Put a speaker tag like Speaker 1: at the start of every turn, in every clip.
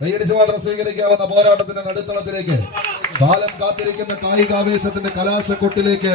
Speaker 1: കൈയടിച്ച് മാത്രം സ്വീകരിക്കാവുന്ന പോരാട്ടത്തിന്റെ നടുത്തളത്തിലേക്ക് കാലം കാത്തിരിക്കുന്ന കായികാവേശത്തിന്റെ കലാശക്കൊട്ടിലേക്ക്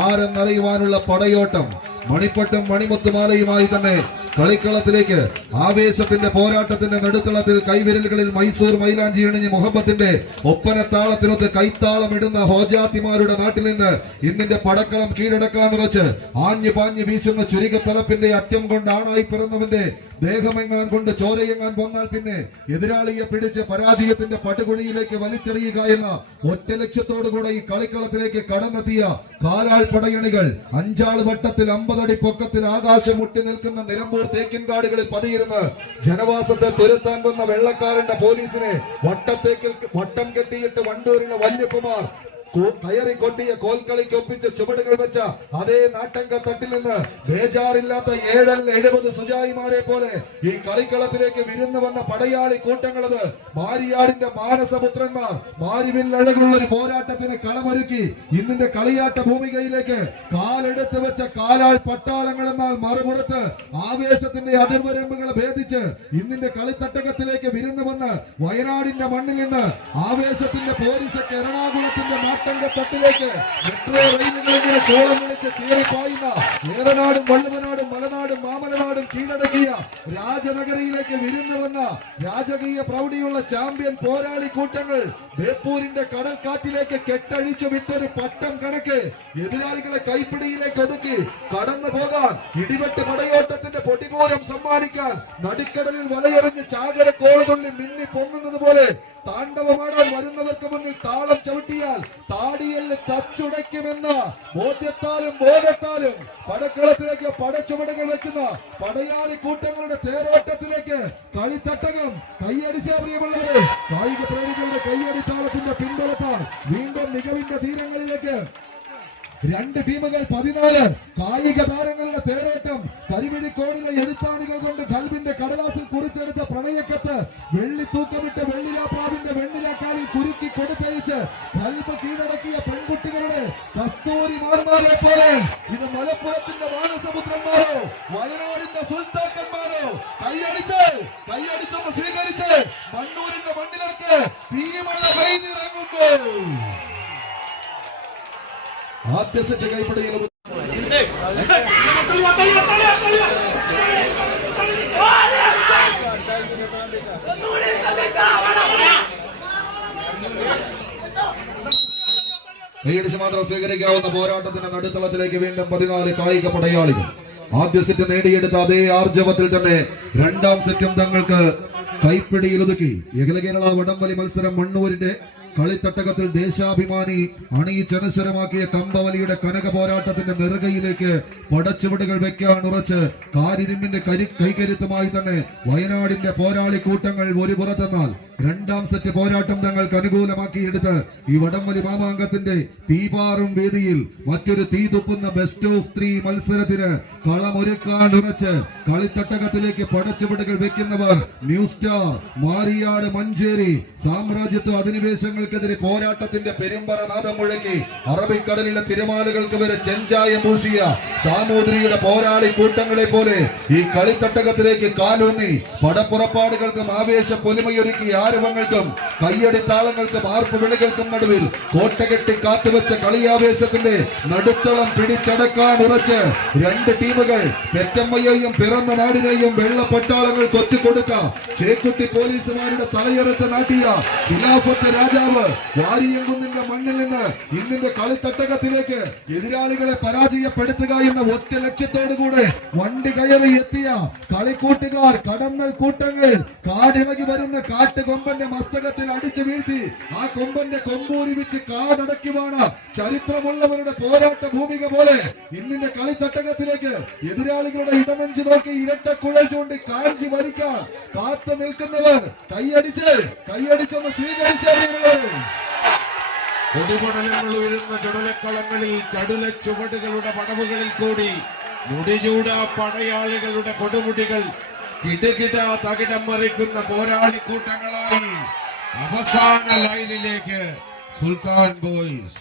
Speaker 1: ആരെന്നറിയുവാനുള്ള പടയോട്ടം മണിപ്പട്ടും മണിമുത്തുമാലയുമായി തന്നെ കളിക്കളത്തിലേക്ക് ആവേശത്തിന്റെ പോരാട്ടത്തിന്റെ നടുത്തളത്തിൽ കൈവിരലുകളിൽ മൈസൂർ മൈലാഞ്ചി ഇണിഞ്ഞ് മുഹബത്തിന്റെ ഒപ്പനത്താളത്തിനൊത്ത് കൈത്താളം ഇടുന്ന ഹോജാത്തിമാരുടെ നാട്ടിൽ നിന്ന് ഇന്നിന്റെ പടക്കളം കീഴടക്കാൻ നിറച്ച് ആഞ്ഞു പാഞ്ഞു വീശുന്ന ചുരുക്കത്തലപ്പിന്റെ അറ്റം കൊണ്ട് ആണായി പിറന്നവന്റെ ദേഹമെങ്ങാൻ കൊണ്ട് ചോരയെങ്ങാൻ വന്നാൽ പിന്നെ എതിരാളിയെ പിടിച്ച് പരാജയത്തിന്റെ പടുകുഴിയിലേക്ക് വലിച്ചെറിയുക എന്ന ഒറ്റ ലക്ഷ്യത്തോടുകൂടെ ഈ കളിക്കളത്തിലേക്ക് കടന്നെത്തിയ കാലാൾ പടയണികൾ അഞ്ചാൾ വട്ടത്തിൽ അമ്പതടി പൊക്കത്തിൽ ആകാശം മുട്ടി നിൽക്കുന്ന നിലമ്പൂർ തേക്കിൻകാടുകളിൽ പതിയിരുന്ന് ജനവാസത്തെ തുരത്താൻ വന്ന വെള്ളക്കാരന്റെ പോലീസിനെ വട്ടത്തേക്കിൽ വട്ടം കെട്ടിയിട്ട് വണ്ടൂരിലെ വല്യപ്പുമാർ കയറി കൊട്ടിയ കോൽക്കളിക്ക് ഒപ്പിച്ച് ചുവടുകൾ വെച്ച അതേ നാട്ടങ്ക തട്ടിൽ നിന്ന് ബേജാറില്ലാത്ത ഏഴൽ എഴുപത് സുജായിമാരെ പോലെ ഈ കളിക്കളത്തിലേക്ക് വിരുന്നു വന്ന പടയാളി കൂട്ടങ്ങളത് മാരിയാടിന്റെ മാനസപുത്രന്മാർ മാരിവിൽ അഴകുള്ള ഒരു പോരാട്ടത്തിന് കളമൊരുക്കി ഇന്നിന്റെ കളിയാട്ട ഭൂമികയിലേക്ക് കാലെടുത്ത് വെച്ച കാലാൾ പട്ടാളങ്ങൾ എന്നാൽ മറുപുറത്ത് ആവേശത്തിന്റെ അതിർവരമ്പുകൾ ഭേദിച്ച് ഇന്നിന്റെ കളിത്തട്ടകത്തിലേക്ക് വിരുന്നു വന്ന് വയനാടിന്റെ മണ്ണിൽ നിന്ന് ആവേശത്തിന്റെ പോരിശ എറണാകുളത്തിന്റെ നാട്ടങ്കത്തട്ടിലേക്ക് മെട്രോ റെയിലുകളിങ്ങനെ ചോളം വിളിച്ച് ചീറിപ്പായുന്ന ഏറനാടും വള്ളുവനാടും മലനാടും മാമലനാടും കീഴടക്കിയ രാജനഗരിയിലേക്ക് വിരുന്നു വന്ന രാജകീയ പ്രൗഢിയുള്ള ചാമ്പ്യൻ പോരാളി കൂട്ടങ്ങൾ ബേപ്പൂരിന്റെ കടൽക്കാറ്റിലേക്ക് കെട്ടഴിച്ചു വിട്ടൊരു പട്ടം കണക്ക് എതിരാളികളെ കൈപ്പിടിയിലേക്ക് ഒതുക്കി കടന്നു പോകാൻ ഇടിവെട്ട് പടയോട്ടത്തിന്റെ പൊടിപൂരം സമ്മാനിക്കാൻ നടുക്കടലിൽ വലയെറിഞ്ഞ് ചാകര കോളുതുള്ളി മിന്നി പൊങ്ങുന്നത് പോലെ താണ്ഡവമാടാൻ വരുന്നവർക്ക് മുന്നിൽ താളം ചവിട്ടിയാൽ താടിയിൽ തച്ചുടയ്ക്കുമെന്ന ബോധ്യത്താലും ബോധത്താലും പടക്കളത്തിലേക്ക് പടച്ചുവടുകൾ വെക്കുന്ന പടയാളി കൂട്ടങ്ങളുടെ തേരോട്ടത്തിലേക്ക് കളിത്തട്ടകം കൈയടിച്ച കായിക പ്രേമികളുടെ കൈയടിത്താളത്തിന്റെ പിന്തുണത്താൽ വീണ്ടും മികവിന്റെ തീരങ്ങളിലേക്ക് രണ്ട് ടീമുകൾ പതിനാല് കായിക താരങ്ങളുടെ തേരോട്ടം കരിമിഴിക്കോടിലെ എഴുത്താണികൾ കൊണ്ട് കൽബിന്റെ പെൺകുട്ടികളുടെ കസ്തൂരി മാന്മാരെ പോലെ ഇത് മലപ്പുറത്തിന്റെ മാനസപുത്രന്മാരോ വയനാടിന്റെ സുൽത്താക്കന്മാരോ കൈയടിച്ച് കൈയടിച്ചൊന്ന് സ്വീകരിച്ച് മണ്ണൂരിന്റെ മണ്ണിലേക്ക് തീമഴ പെയ്തിറങ്ങുന്നു. ആദ്യ സെറ്റ് കൈപ്പിടിയിൽ കൈയടിച്ച് മാത്രം സ്വീകരിക്കാവുന്ന പോരാട്ടത്തിന്റെ നടുത്തളത്തിലേക്ക് വീണ്ടും പതിനാല് കായിക പടയാളികൾ. ആദ്യ സെറ്റ് നേടിയെടുത്ത അതേ ആർജവത്തിൽ തന്നെ രണ്ടാം സെറ്റും തങ്ങൾക്ക് കൈപ്പിടിയിൽ ഒതുക്കി. അഖില കേരള വടംവലി മത്സരം മണ്ണൂരിന്റെ കളിത്തട്ടകത്തിൽ ദേശാഭിമാനി അണിയിച്ചനശ്വരമാക്കിയ കമ്പവലിയുടെ കനക പോരാട്ടത്തിന്റെ നെറുകയിലേക്ക് പടച്ചുവടുകൾ വെക്കാൻ ഉറച്ച് കാരിരുമ്പിന്റെ കരി കൈകരുത്തുമായി തന്നെ വയനാടിന്റെ പോരാളി കൂട്ടങ്ങൾ ഒരു പുറത്തെന്നാൽ രണ്ടാം സെറ്റ് പോരാട്ടം തങ്ങൾക്ക് അനുകൂലമാക്കിയെടുത്ത് ഈ വടംവലി മാമാങ്കത്തിന്റെ തീപാറും വേദിയിൽ മറ്റൊരു തീ തുപ്പുന്ന ബെസ്റ്റ് ഓഫ് ത്രീ മത്സരത്തിന് കളമൊരുക്കാൻ ഉറച്ച് കളിത്തട്ടകത്തിലേക്ക് പടച്ചുവടുകൾ വെക്കുന്നവർ ന്യൂ സ്റ്റാർ മാരിയാട് മഞ്ചേരി സാമ്രാജ്യത്വ അധിനിവേശങ്ങൾക്കെതിരെ പോരാട്ടത്തിന്റെ പെരുമ്പറ നാദം മുഴക്കി അറബിക്കടലിലെ തിരമാലകൾക്ക് വരെ ചെഞ്ചായം പൂശിയ സാമൂതിരിയുടെ പോരാളി കൂട്ടങ്ങളെ പോലെ ഈ കളിത്തട്ടകത്തിലേക്ക് കാലൂന്നി പടപ്പുറപ്പാടുകൾക്കും ആവേശ പൊലിമയൊരുക്കി ആരവങ്ങൾക്കും കയ്യടി താളങ്ങൾക്കും ആർപ്പ് വിളികൾക്കും നടുവിൽ കോട്ടകെട്ടി കാത്തുവെച്ച കളിയാവേശത്തിന്റെ നടുത്തളം പിടിച്ചടക്കാൻ ഉറച്ച് രണ്ട് ടീമുകൾ പെറ്റമ്മയെയും പിറന്ന നാടിനെയും വെള്ള പട്ടാളങ്ങൾക്ക് ഒറ്റുകൊടുക്കാം ചേക്കുട്ടി പോലീസുമാരുടെ തലയെറുത്ത് നാട്ടിയ ഖിലാഫത്ത് രാജാവ് വാരിയങ്കുന്നിന്റെ മണ്ണിൽ നിന്ന് ഇന്നിന്റെ കളിത്തട്ടകത്തിലേക്ക് എതിരാളികളെ പരാജയപ്പെടുത്തുക എന്ന ഒറ്റ ലക്ഷ്യത്തോടുകൂടെ വണ്ടി കയറി എത്തിയ കളിക്കൂട്ടുകാർ കടന്നൽ കൂട്ടങ്ങൾ കാടിളകി വരുന്ന കാട്ടുകൊമ്പന്റെ മസ്തകത്തിൽ അടിച്ചു വീഴ്ത്തി ആ കൊമ്പന്റെ കൊമ്പൂരി വിറ്റ് കാടക്കുമാണ് ചരിത്രമുള്ളവരുടെ പോരാട്ട ഭൂമിക പോലെ. ഇന്നിന്റെ കളിത്തട്ടകത്തിലേക്ക് എതിരാളികളുടെ ഇടനെഞ്ചു നോക്കി ഇരട്ട കുഴൽ ചൂണ്ടി കാഞ്ചി വലിക്കാൻ കാത്തു നിൽക്കുന്നവർ കൈയടിച്ച് കൈയടിച്ചൊന്ന് സ്വീകരിച്ചറിയുന്നത്
Speaker 2: കൊടുപടലങ്ങൾ ഉയരുന്ന ചുടലക്കളങ്ങളിൽ ചടുല ചുവടുകളുടെ പടവുകളിൽ കൂടി മുടിചൂട പടയാളികളുടെ കൊടുമുടികൾ കിടുകിട തകിടം മറിക്കുന്ന പോരാളിക്കൂട്ടങ്ങളായി. അവസാന ലൈനിലേക്ക് സുൽത്താൻ ബോയ്സ്.